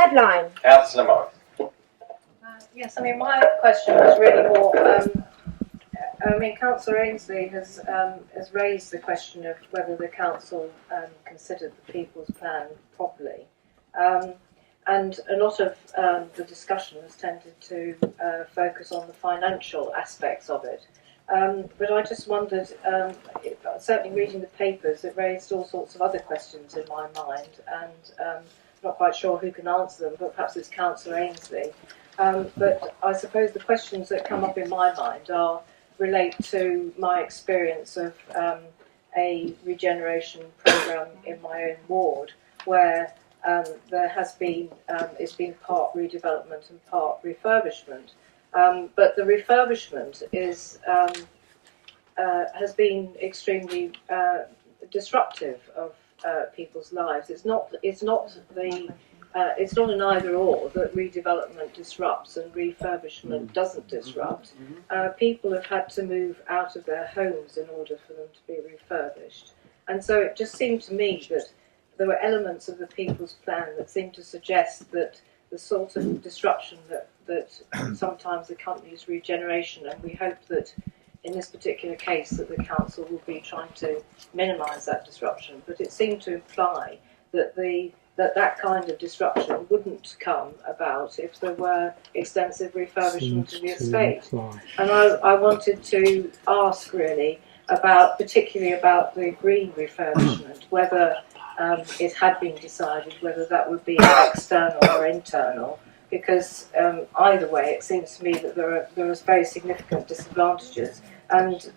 third line. Councillor Morris. Yes, I mean, my question was really more, Councillor Ainsley has raised the question of whether the council considered the People's Plan properly. And a lot of the discussion has tended to focus on the financial aspects of it. But I just wondered, certainly reading the papers, it raised all sorts of other questions in my mind, and I'm not quite sure who can answer them, but perhaps it's Councillor Ainsley. But I suppose the questions that come up in my mind relate to my experience of a regeneration programme in my own ward, where there has been, it's been part redevelopment and part refurbishment. But the refurbishment is has been extremely disruptive of people's lives. It's not an either or that redevelopment disrupts and refurbishment doesn't disrupt. People have had to move out of their homes in order for them to be refurbished, and so it just seemed to me that there were elements of the People's Plan that seemed to suggest that the sort of disruption that sometimes accompanies regeneration, and we hope that in this particular case that the council will be trying to minimise that disruption, but it seemed to imply that that kind of disruption wouldn't come about if there were extensive refurbishment of the estate. And I wanted to ask really about, particularly about the green refurbishment, whether it had been decided whether that would be external or internal, because either way it seems to me that there are very significant disadvantages, and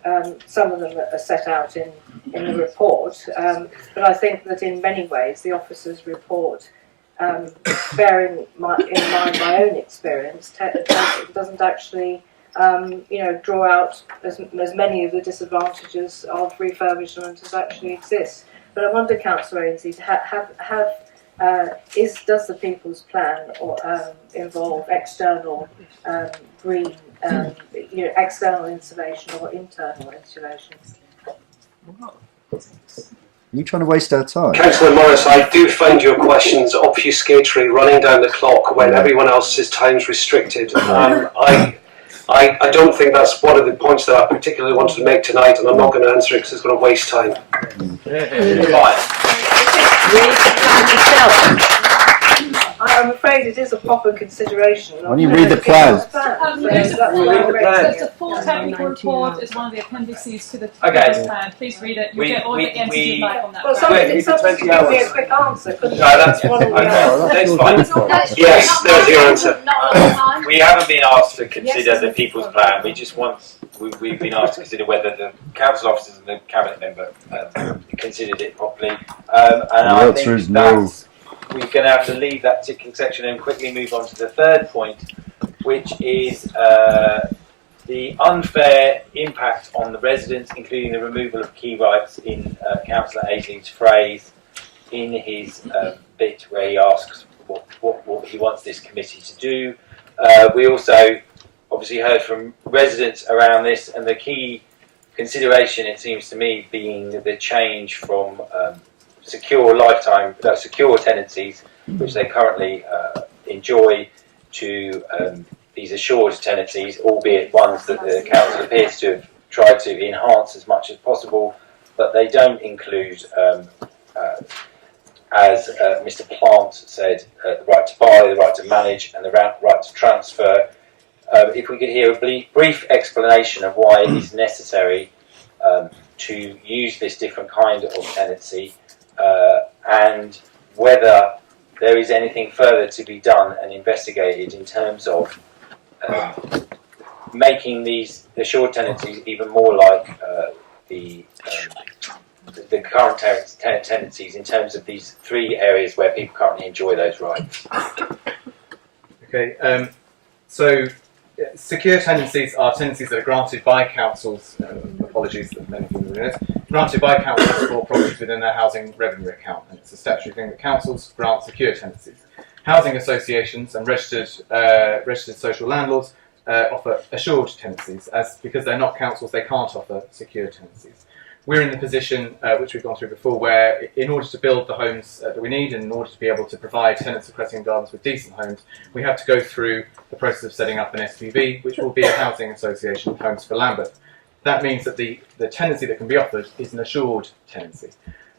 some of them are set out in the report, but I think that in many ways the officer's report, bearing in mind my own experience, doesn't actually draw out as many of the disadvantages of refurbishment as actually exist. But I wonder, Councillor Ainsley, does the People's Plan involve external green, external insulation or internal insulation? Are you trying to waste our time? Councillor Morris, I do find your questions obfuscatory, running down the clock when everyone else's time's restricted. I don't think that's one of the points that I particularly wanted to make tonight, and I'm not going to answer it because it's going to waste time. I'm afraid it is a proper consideration. When you read the plan. There's a full technical report. It's one of the appendices to the plan. Please read it. You get all the answers you like on that. Well, somebody give me a quick answer. No, that's fine. Yes, there's your answer. We haven't been asked to consider the People's Plan. We've been asked to consider whether the council officers and the cabinet member considered it properly. And I think that's, we're going to have to leave that particular section and quickly move on to the third point, which is the unfair impact on the residents, including the removal of key rights in Councillor Ainsley's phrase in his bit where he asks what he wants this committee to do. We also obviously heard from residents around this, and the key consideration, it seems to me, being the change from secure tenancies, which they currently enjoy, to these assured tenancies, albeit ones that the council appears to have tried to enhance as much as possible, but they don't include, as Mr. Plant said, the right to buy, the right to manage, and the right to transfer. If we could hear a brief explanation of why it is necessary to use this different kind of tenancy, and whether there is anything further to be done and investigated in terms of making these assured tenancies even more like the current tenancies in terms of these three areas where people currently enjoy those rights. Okay, so secure tenancies are tenancies that are granted by councils, apologies that many people know this, granted by councils for properties within their housing revenue account, and it's a statutory thing that councils grant secure tenancies. Housing associations and registered social landlords offer assured tenancies, because they're not councils, they can't offer secure tenancies. we're in the position, which we've gone through before, where in order to build the homes that we need and in order to be able to provide tenants of Cressingham Gardens with decent homes, we have to go through the process of setting up an SPV, which will be a housing association, Homes for Lambeth. That means that the tenancy that can be offered is an assured tenancy.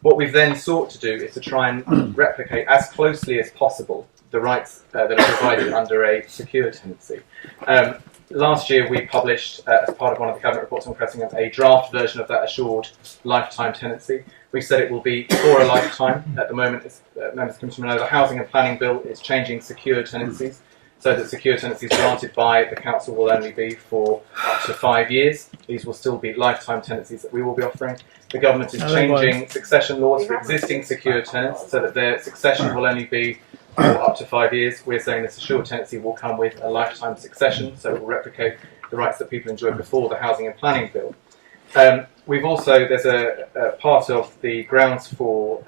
What we've then sought to do is to try and replicate as closely as possible the rights that are provided under a secure tenancy. Last year we published, as part of one of the Cabinet reports on Cressingham, a draft version of that assured lifetime tenancy. We said it will be for a lifetime. At the moment, as members of the Commission know, the Housing and Planning Bill is changing secure tenancies, so that secure tenancies granted by the Council will only be for up to 5 years. These will still be lifetime tenancies that we will be offering. The government is changing succession laws for existing secure tenants, so that their succession will only be for up to 5 years. We're saying this assured tenancy will come with a lifetime succession, so it will replicate the rights that people enjoyed before the Housing and Planning Bill. We've also, there's a part of the grounds for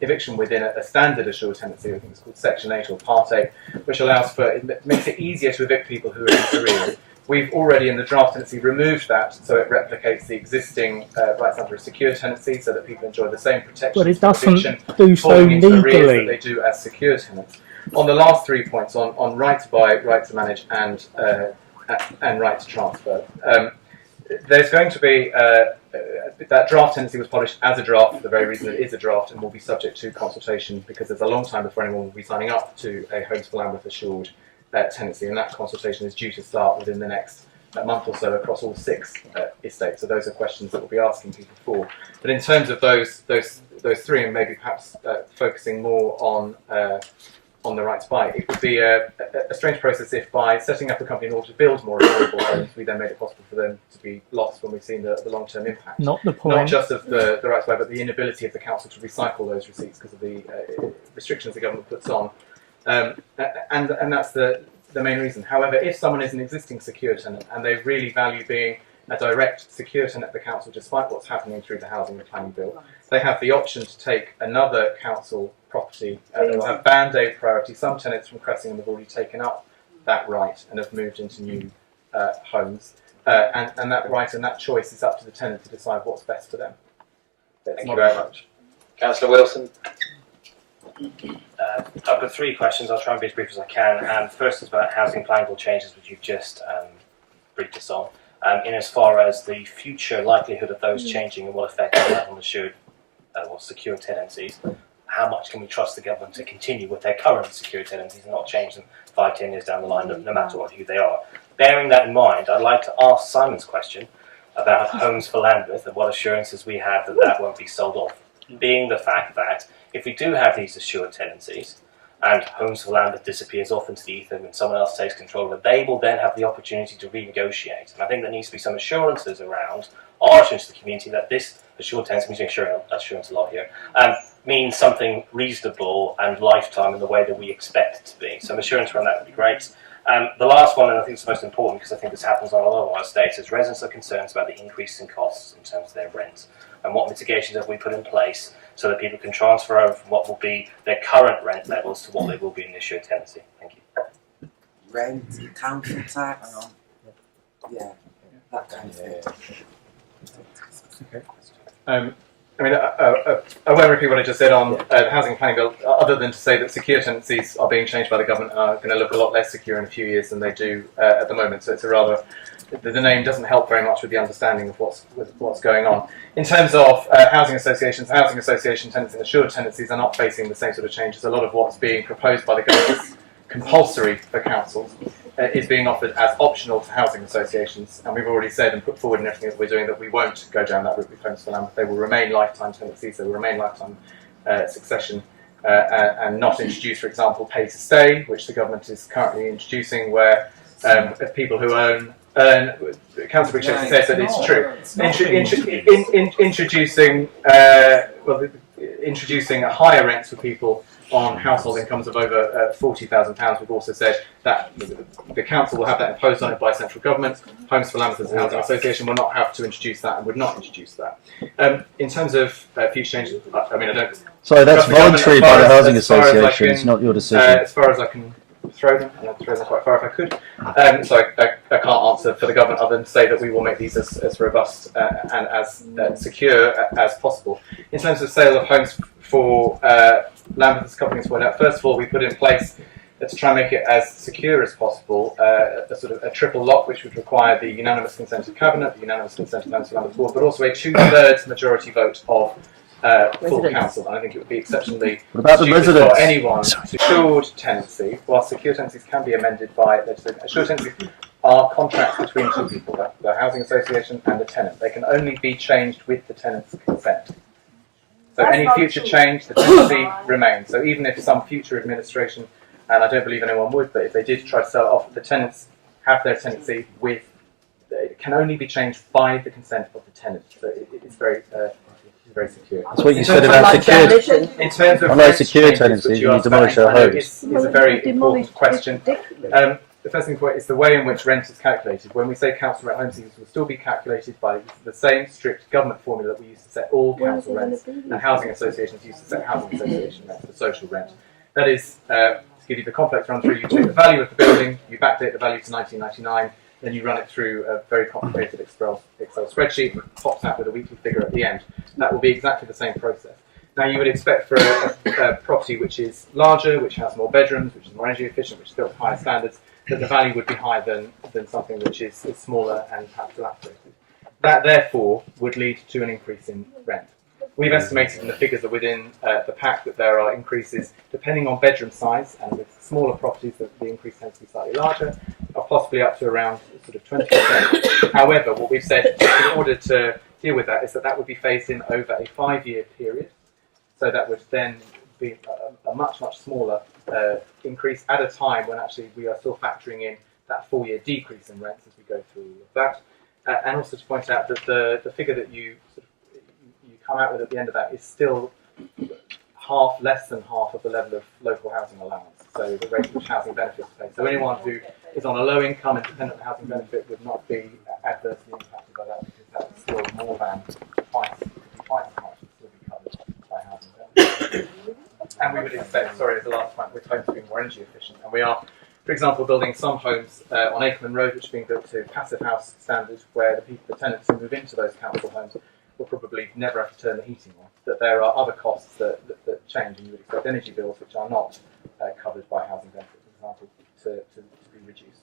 eviction within a standard assured tenancy, I think it's called Section 8 or Part 8, which allows for, it makes it easier to evict people who are in arrears. We've already in the draft tenancy removed that, so it replicates the existing rights under a secure tenancy, so that people enjoy the same protection. But it doesn't do so legally. That they do as secure tenants. On the last 3 points, on right to buy, right to manage, and right to transfer, there's going to be that draft tenancy was published as a draft for the very reason it is a draft and will be subject to consultation, because there's a long time before anyone will be signing up to a Homes for Lambeth assured tenancy, and that consultation is due to start within the next month or so across all 6 estates. So those are questions that we'll be asking people for. But in terms of those 3, and maybe perhaps focusing more on the right to buy, it would be a strange process if by setting up a company in order to build more affordable homes, we then made it possible for them to be lost when we've seen the long-term impact. Not the point. Not just of the right to buy, but the inability of the council to recycle those receipts because of the restrictions the government puts on. And that's the main reason. However, if someone is an existing secure tenant and they really value being a direct secure tenant at the council, despite what's happening through the Housing and Planning Bill, they have the option to take another council property. They will have band-aid priority. Some tenants from Cressingham have already taken up that right and have moved into new homes. And that right and that choice is up to the tenant to decide what's best for them. Thank you very much. Councillor Wilson. I've got 3 questions. I'll try and be as brief as I can. First is about housing planning bill changes, which you've just briefed us on. In as far as the future likelihood of those changing and what effect they have on assured or secure tenancies, how much can we trust the government to continue with their current secure tenancies and not change them 5-10 years down the line, no matter who they are? Bearing that in mind, I'd like to ask Simon's question about Homes for Lambeth and what assurances we have that that won't be sold off, being the fact that if we do have these assured tenancies and Homes for Lambeth disappears off into the ether and someone else takes control of it, they will then have the opportunity to renegotiate. And I think there needs to be some assurances around our assurance to the community that this assured tenancy, I'm using assurance a lot here, means something reasonable and lifetime in the way that we expect it to be. Some assurance around that would be great. The last one, and I think it's the most important because I think this happens on a lot of our estates, is residents are concerned about the increase in costs in terms of their rent. And what mitigations have we put in place so that people can transfer over from what will be their current rent levels to what they will be in the assured tenancy? Thank you. Rent, council tax, yeah, that kind of thing. Okay. I mean, I won't repeat what I just said on the Housing and Planning Bill, other than to say that secure tenancies are being changed by the government and are going to look a lot less secure in a few years than they do at the moment. So it's a rather, the name doesn't help very much with the understanding of what's going on. In terms of housing association tenancies and assured tenancies are not facing the same sort of changes. A lot of what's being proposed by the government is compulsory for councils. Is being offered as optional to housing associations, and we've already said and put forward in everything that we're doing that we won't go down that route with Homes for Lambeth. They will remain lifetime tenancies, they will remain lifetime succession, and not introduce, for example, pay to stay, which the government is currently introducing, where people who earn Council Big Chase says that it's true. Introducing a higher rent for people on household incomes of over £40,000. We've also said that the council will have that imposed on it by central government. Homes for Lambeth as a housing association will not have to introduce that and would not introduce that. In terms of future changes, I mean, I don't. Sorry, that's voluntary by the housing association. It's not your decision. As far as I can throw them, and I'd throw them quite far if I could. So I can't answer for the government other than to say that we will make these as robust and as secure as possible. In terms of sale of homes for land with companies pointed out, first of all, we put in place to try and make it as secure as possible, a sort of a triple lock, which would require the unanimous consent of Cabinet, the unanimous consent of members of the board, but also a 2/3 majority vote of full council. And I think it would be exceptionally stupid for anyone to assured tenancy. While secure tenancies can be amended by legislation, assured tenancies are contracts between two people, the housing association and the tenant. They can only be changed with the tenant's consent. So any future change, the tenancy remains. So even if some future administration, and I don't believe anyone would, but if they did try to sell it off, the tenants have their tenancy with, it can only be changed by the consent of the tenant. So it's very secure. That's what you said about secure. In terms of secure tenancies, you demolish their homes. It's a very important question. The first thing is the way in which rent is calculated. When we say council rent, home seasons will still be calculated by the same strict government formula that we use to set all council rents, and housing associations use to set housing association rents for social rent. That is, to give you the complex run through, you take the value of the building, you backdate the value to 1999, then you run it through a very complicated Excel spreadsheet that pops out with a weekly figure at the end. That will be exactly the same process. Now you would expect for a property which is larger, which has more bedrooms, which is more energy efficient, which is built to higher standards, that the value would be higher than something which is smaller and perhaps dilapidated. That therefore would lead to an increase in rent. We've estimated in the figures that within the pack that there are increases depending on bedroom size, and with smaller properties that the increase tends to be slightly larger, or possibly up to around sort of 20%. However, what we've said in order to deal with that is that would be phased in over a 5-year period, so that would then be a much smaller increase at a time when actually we are still factoring in that 4-year decrease in rents as we go through all of that. And also to point out that the figure that you come out with at the end of that is still less than half of the level of local housing allowance, so the rate at which housing benefits pay. So anyone who is on a low income independent housing benefit would not be adversely impacted by that, because that is still more than twice as much would still be covered by housing benefits. And we would expect, sorry, as the last point, with homes being more energy efficient, and we are, for example, building some homes on Ackerman Road which are being built to passive house standards, where the tenants who move into those council homes will probably never have to turn the heating on. That there are other costs that change, and you would expect energy bills which are not covered by housing benefits, for example, to be reduced.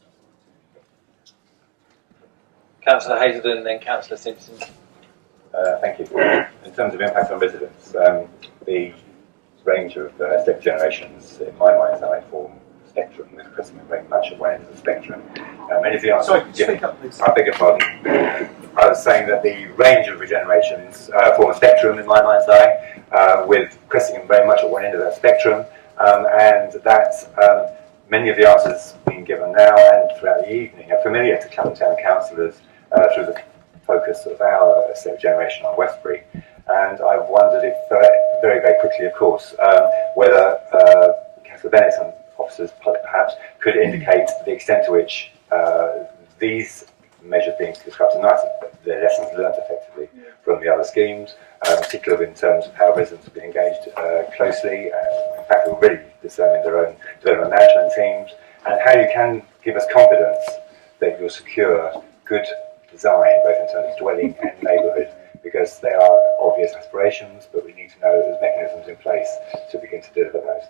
Councillor Haselden, then Councillor Simpson. Thank you. In terms of impact on residents, the range of step generations, in my mind's eye, form spectrum, with Christmas very much at one end of the spectrum. Many of the answers. Sorry, speak up, please. I beg your pardon. I was saying that the range of regenerations form a spectrum in my mind's eye, with Cressingham very much at one end of that spectrum, and that many of the answers being given now and throughout the evening are familiar to Camden Town councillors through the focus of our step generation on Westbury. And I wondered if, very quickly, of course, whether Councillor Bennett and officers perhaps could indicate the extent to which these measures being described tonight, the lessons learned effectively from the other schemes, particularly in terms of how residents have been engaged closely, and in fact already discerning their own development management teams, and how you can give us confidence that you'll secure good design, both in terms of dwelling and neighbourhood, because they are obvious aspirations, but we need to know that there's mechanisms in place to begin to deliver those.